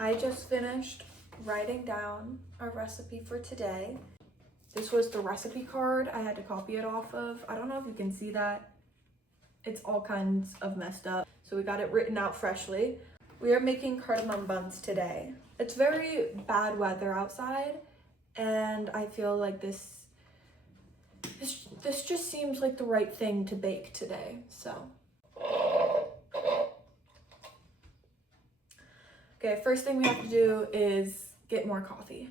I just finished writing down our recipe for today. This was the recipe card I had to copy it off of. I don't know if you can see that. It's all kinds of messed up. So we got it written out freshly. We are making cardamom buns today. It's very bad weather outside, and I feel like this just seems like the right thing to bake today, so. Okay, first thing we have to do is get more coffee.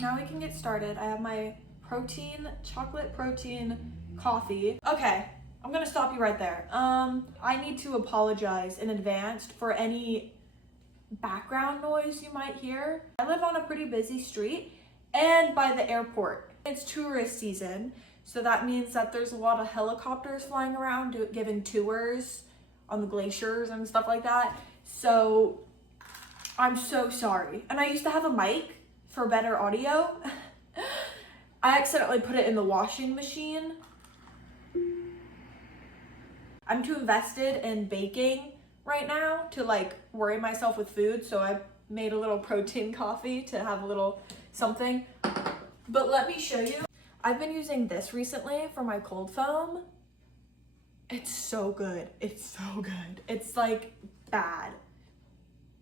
Now we can get started. I have my chocolate protein coffee. Okay, I'm gonna stop you right there. I need to apologize in advance for any background noise you might hear. I live on a pretty busy street and by the airport. It's tourist season, so that means that there's a lot of helicopters flying around giving tours on the glaciers and stuff like that. So I'm so sorry. And I used to have a mic for better audio. I accidentally put it in the washing machine. I'm too invested in baking right now to like worry myself with food, so I made a little protein coffee to have a little something. But let me show you. I've been using this recently for my cold foam. It's so good. It's so good. It's like bad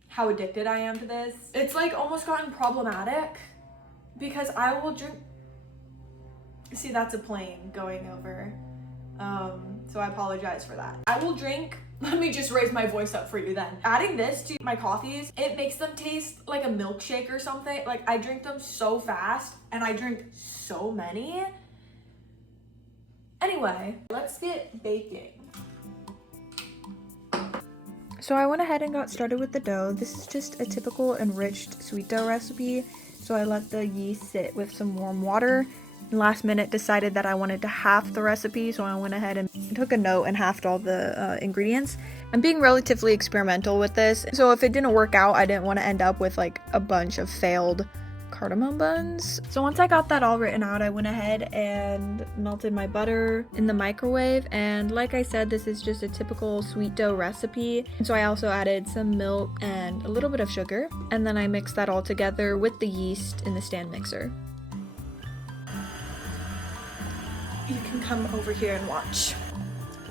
how addicted I am to this. It's like almost gotten problematic because I will drink. See, that's a plane going over. So I apologize for that. I will drink, let me just raise my voice up for you then. Adding this to my coffees, it makes them taste like a milkshake or something. Like I drink them so fast and I drink so many. Anyway, let's get baking. So I went ahead and got started with the dough. This is just a typical enriched sweet dough recipe. So I let the yeast sit with some warm water. Last minute decided that I wanted to half the recipe, so I went ahead and took a note and halved all the ingredients. I'm being relatively experimental with this, so if it didn't work out, I didn't want to end up with like a bunch of failed cardamom buns. So once I got that all written out, I went ahead and melted my butter in the microwave, and like I said, this is just a typical sweet dough recipe. And so I also added some milk and a little bit of sugar, and then I mixed that all together with the yeast in the stand mixer. You can come over here and watch.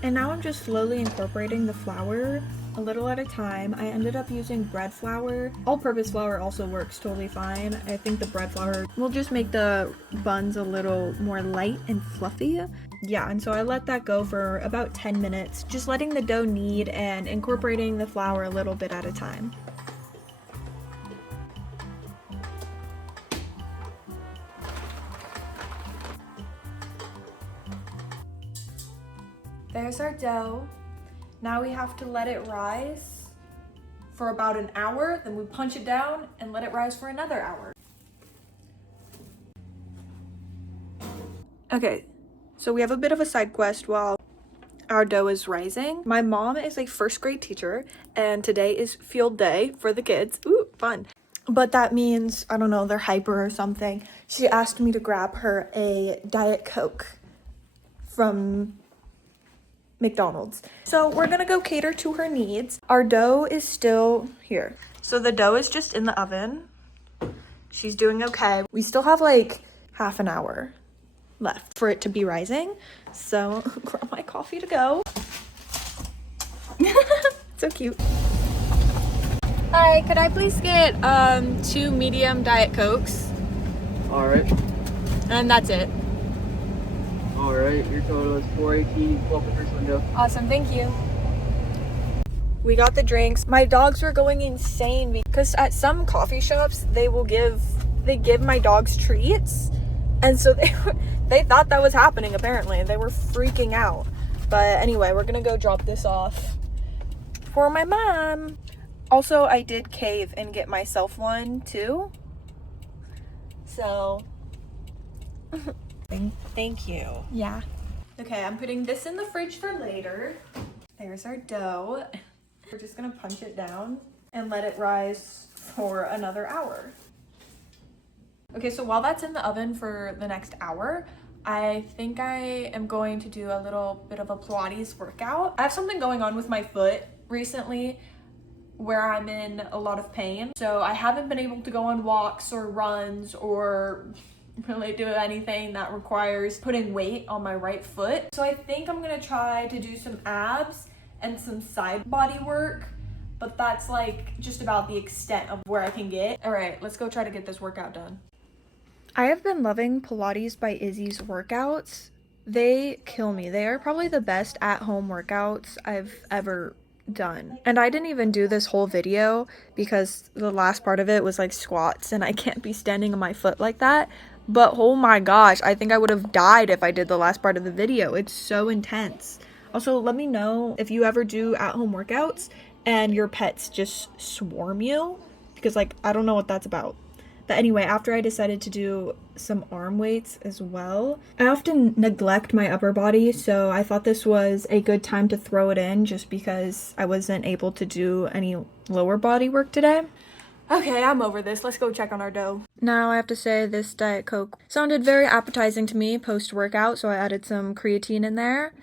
And now I'm just slowly incorporating the flour a little at a time. I ended up using bread flour. All-purpose flour also works totally fine. I think the bread flour will just make the buns a little more light and fluffy. Yeah, and so I let that go for about 10 minutes, just letting the dough knead and incorporating the flour a little bit at a time. There's our dough. Now we have to let it rise for about an hour, then we punch it down and let it rise for another hour. Okay, so we have a bit of a side quest while our dough is rising. My mom is a first grade teacher and today is field day for the kids. Ooh, fun. But that means, I don't know, they're hyper or something. She asked me to grab her a Diet Coke from McDonald's. So we're gonna go cater to her needs. Our dough is still here. So the dough is just in the oven. She's doing okay. We still have like half an hour left for it to be rising. So grab my coffee to go. So cute. Hi, could I please get 2 medium Diet Cokes? All right. And that's it. All right, your total is $4.18. Pull up the first window. Awesome, thank you. We got the drinks. My dogs were going insane because at some coffee shops they give my dogs treats, and so they thought that was happening. Apparently, they were freaking out. But anyway, we're gonna go drop this off for my mom. Also, I did cave and get myself one too. So, Thank you. yeah. Okay, I'm putting this in the fridge for later. There's our dough. We're just gonna punch it down and let it rise for another hour. Okay, so while that's in the oven for the next hour, I think I am going to do a little bit of a Pilates workout. I have something going on with my foot recently where I'm in a lot of pain. So I haven't been able to go on walks or runs or really do anything that requires putting weight on my right foot. So I think I'm gonna try to do some abs and some side body work, but that's like just about the extent of where I can get. All right, let's go try to get this workout done. I have been loving Pilates by Izzy's workouts. They kill me. They are probably the best at-home workouts I've ever done. And I didn't even do this whole video because the last part of it was like squats and I can't be standing on my foot like that. But oh my gosh, I think I would have died if I did the last part of the video. It's so intense. Also, let me know if you ever do at-home workouts and your pets just swarm you, because like I don't know what that's about. But anyway, after I decided to do some arm weights as well, I often neglect my upper body, so I thought this was a good time to throw it in just because I wasn't able to do any lower body work today. Okay, I'm over this. Let's go check on our dough. Now I have to say this Diet Coke sounded very appetizing to me post-workout, so I added some creatine in there.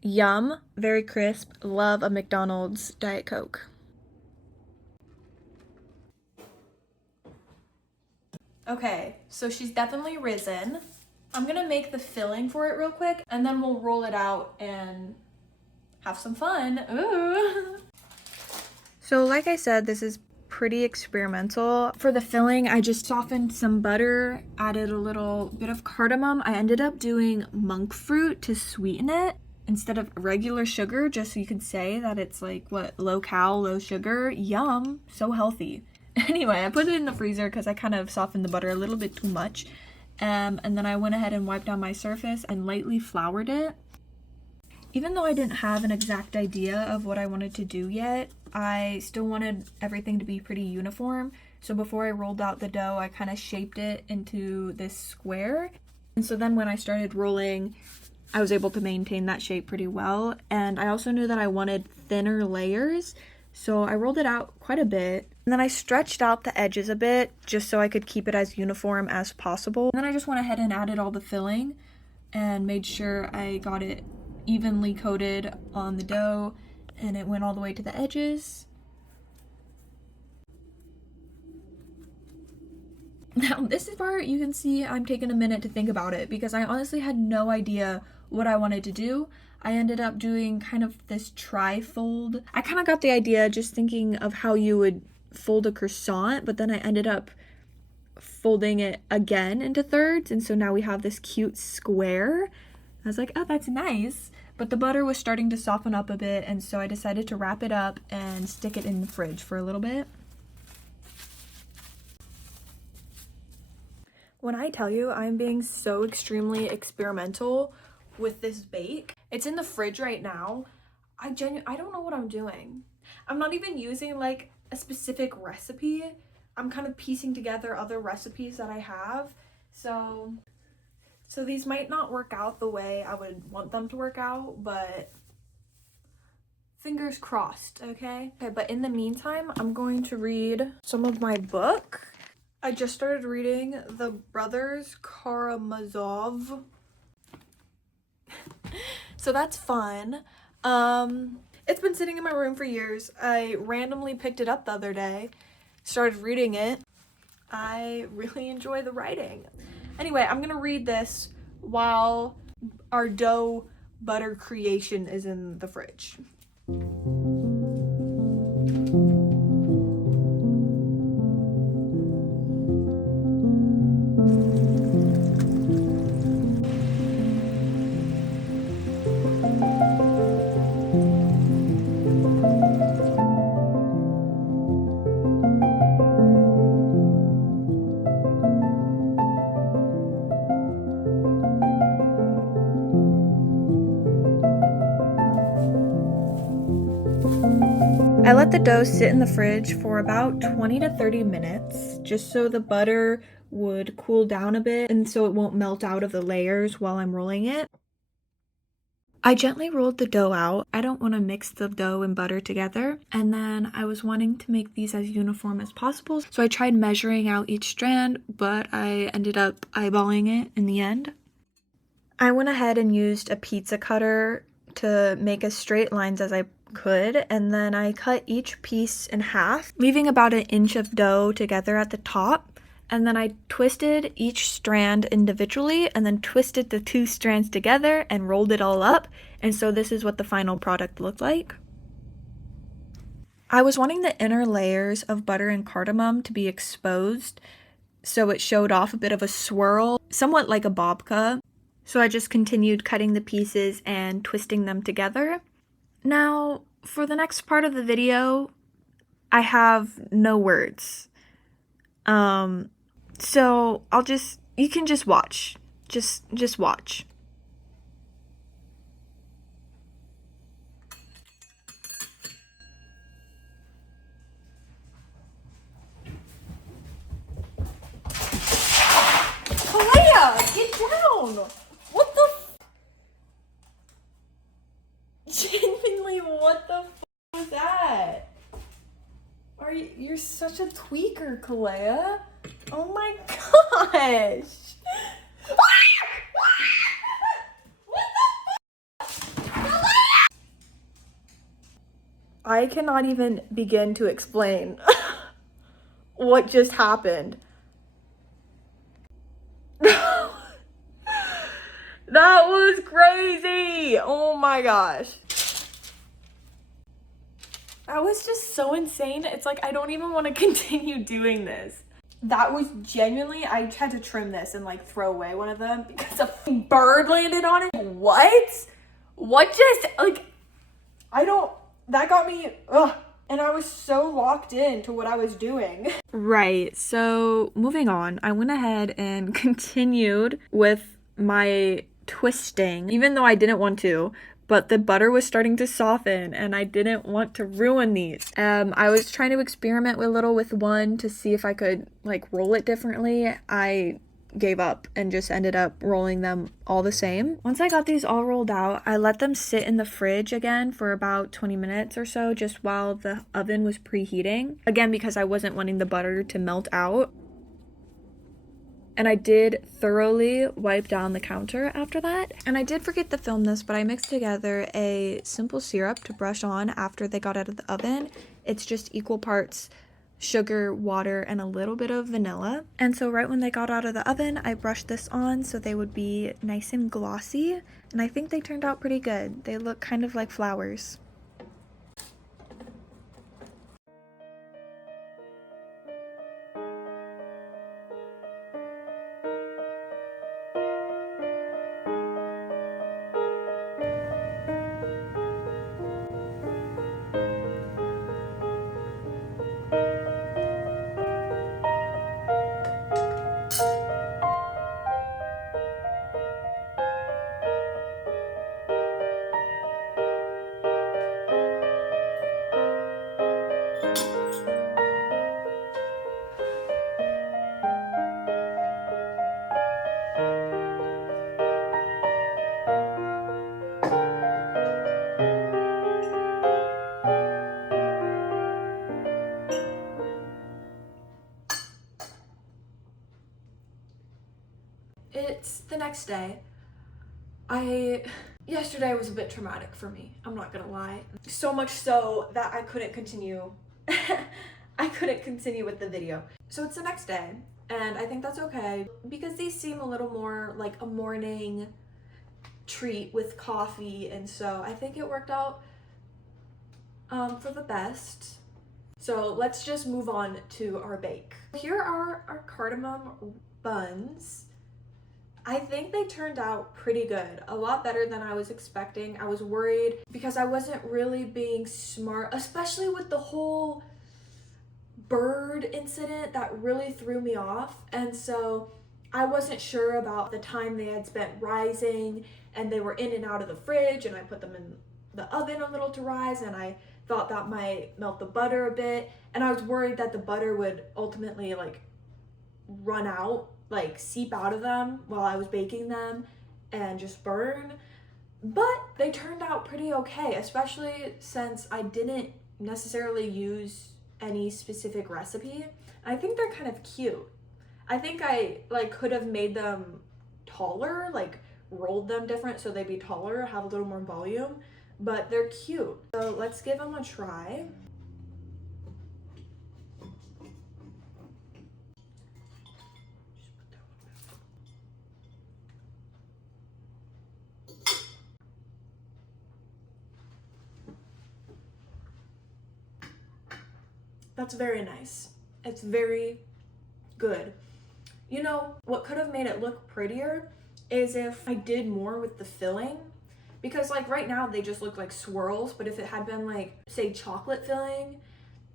Yum, very crisp. Love a McDonald's Diet Coke. Okay, so she's definitely risen. I'm gonna make the filling for it real quick and then we'll roll it out and have some fun. Ooh. So like I said, this is pretty experimental. For the filling, I just softened some butter, added a little bit of cardamom. I ended up doing monk fruit to sweeten it instead of regular sugar, just so you could say that it's like, what, low cal, low sugar. Yum, so healthy. Anyway, I put it in the freezer because I kind of softened the butter a little bit too much. And then I went ahead and wiped down my surface and lightly floured it. Even though I didn't have an exact idea of what I wanted to do yet, I still wanted everything to be pretty uniform. So before I rolled out the dough, I kind of shaped it into this square. And so then when I started rolling, I was able to maintain that shape pretty well. And I also knew that I wanted thinner layers, so I rolled it out quite a bit. And then I stretched out the edges a bit just so I could keep it as uniform as possible. And then I just went ahead and added all the filling and made sure I got it evenly coated on the dough and it went all the way to the edges. Now this is part you can see I'm taking a minute to think about it because I honestly had no idea what I wanted to do. I ended up doing kind of this tri-fold. I kind of got the idea just thinking of how you would fold a croissant, but then I ended up folding it again into thirds, and so now we have this cute square. I was like, oh, that's nice. But the butter was starting to soften up a bit, and so I decided to wrap it up and stick it in the fridge for a little bit. When I tell you I'm being so extremely experimental with this bake, it's in the fridge right now. I don't know what I'm doing. I'm not even using like a specific recipe. I'm kind of piecing together other recipes that I have. So these might not work out the way I would want them to work out, but fingers crossed, okay? Okay, but in the meantime, I'm going to read some of my book. I just started reading The Brothers Karamazov. So that's fun. It's been sitting in my room for years. I randomly picked it up the other day, started reading it. I really enjoy the writing. Anyway, I'm gonna read this while our dough butter creation is in the fridge. I let the dough sit in the fridge for about 20 to 30 minutes, just so the butter would cool down a bit and so it won't melt out of the layers while I'm rolling it. I gently rolled the dough out. I don't want to mix the dough and butter together. And then I was wanting to make these as uniform as possible. So I tried measuring out each strand, but I ended up eyeballing it in the end. I went ahead and used a pizza cutter to make as straight lines as I could, and then I cut each piece in half, leaving about an inch of dough together at the top. And then I twisted each strand individually and then twisted the two strands together and rolled it all up. And so this is what the final product looked like. I was wanting the inner layers of butter and cardamom to be exposed so it showed off a bit of a swirl, somewhat like a babka. So I just continued cutting the pieces and twisting them together. Now, for the next part of the video, I have no words. So you can just watch. Just watch. Kalea, get down! What the Genuinely, what the was that? You're such a tweaker, Kalea. Oh my gosh! I cannot even begin to explain what just happened. That was crazy! Oh my gosh. That was just so insane. It's like, I don't even want to continue doing this. That was genuinely, I had to trim this and like throw away one of them because a bird landed on it. What? What just, like, that got me, ugh. And I was so locked into what I was doing. Right, so moving on, I went ahead and continued with my twisting, even though I didn't want to. But the butter was starting to soften and I didn't want to ruin these. I was trying to experiment a little with one to see if I could like roll it differently. I gave up and just ended up rolling them all the same. Once I got these all rolled out, I let them sit in the fridge again for about 20 minutes or so, just while the oven was preheating. Again, because I wasn't wanting the butter to melt out. And I did thoroughly wipe down the counter after that. And I did forget to film this, but I mixed together a simple syrup to brush on after they got out of the oven. It's just equal parts sugar, water, and a little bit of vanilla. And so right when they got out of the oven, I brushed this on so they would be nice and glossy. And I think they turned out pretty good. They look kind of like flowers. It's the next day. Yesterday was a bit traumatic for me, I'm not gonna lie. So much so that I couldn't continue. I couldn't continue with the video. So it's the next day, and I think that's okay because these seem a little more like a morning treat with coffee, and so I think it worked out for the best. So let's just move on to our bake. Here are our cardamom buns. I think they turned out pretty good, a lot better than I was expecting. I was worried because I wasn't really being smart, especially with the whole bird incident that really threw me off. And so I wasn't sure about the time they had spent rising, and they were in and out of the fridge, and I put them in the oven a little to rise, and I thought that might melt the butter a bit, and I was worried that the butter would ultimately like run out, like seep out of them while I was baking them and just burn. But they turned out pretty okay, especially since I didn't necessarily use any specific recipe. I think they're kind of cute. I think I like could have made them taller, like rolled them different so they'd be taller, have a little more volume, but they're cute. So let's give them a try. That's very nice. It's very good. You know, what could have made it look prettier is if I did more with the filling, because like right now they just look like swirls, but if it had been like, say, chocolate filling,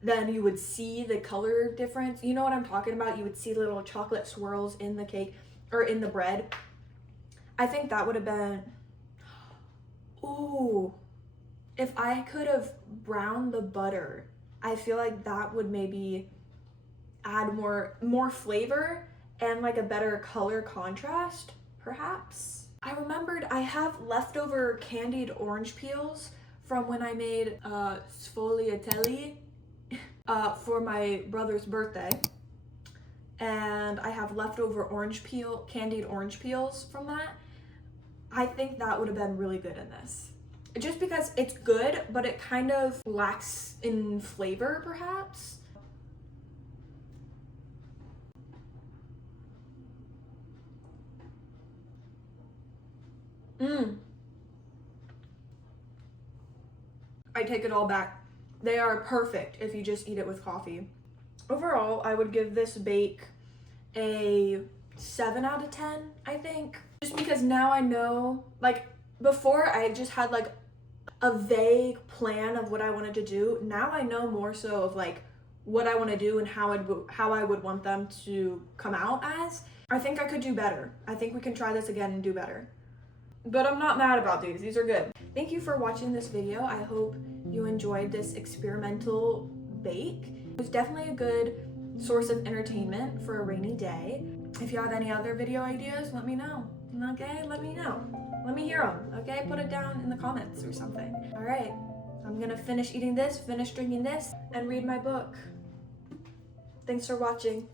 then you would see the color difference. You know what I'm talking about? You would see little chocolate swirls in the cake or in the bread. I think that would have been, ooh, if I could have browned the butter, I feel like that would maybe add more flavor and like a better color contrast, perhaps. I remembered I have leftover candied orange peels from when I made sfogliatelli for my brother's birthday. And I have leftover candied orange peels from that. I think that would have been really good in this. Just because it's good, but it kind of lacks in flavor, perhaps. I take it all back. They are perfect if you just eat it with coffee. Overall, I would give this bake a 7 out of 10, I think. Just because now I know, like before I just had like a vague plan of what I wanted to do. Now I know more so of like what I want to do and how I would want them to come out as. I think I could do better. I think we can try this again and do better. But I'm not mad about these. These are good. Thank you for watching this video. I hope you enjoyed this experimental bake. It was definitely a good source of entertainment for a rainy day. If you have any other video ideas, let me know. Okay, let me know. Let me hear them, okay? Put it down in the comments or something. All right, I'm gonna finish eating this, finish drinking this, and read my book. Thanks for watching.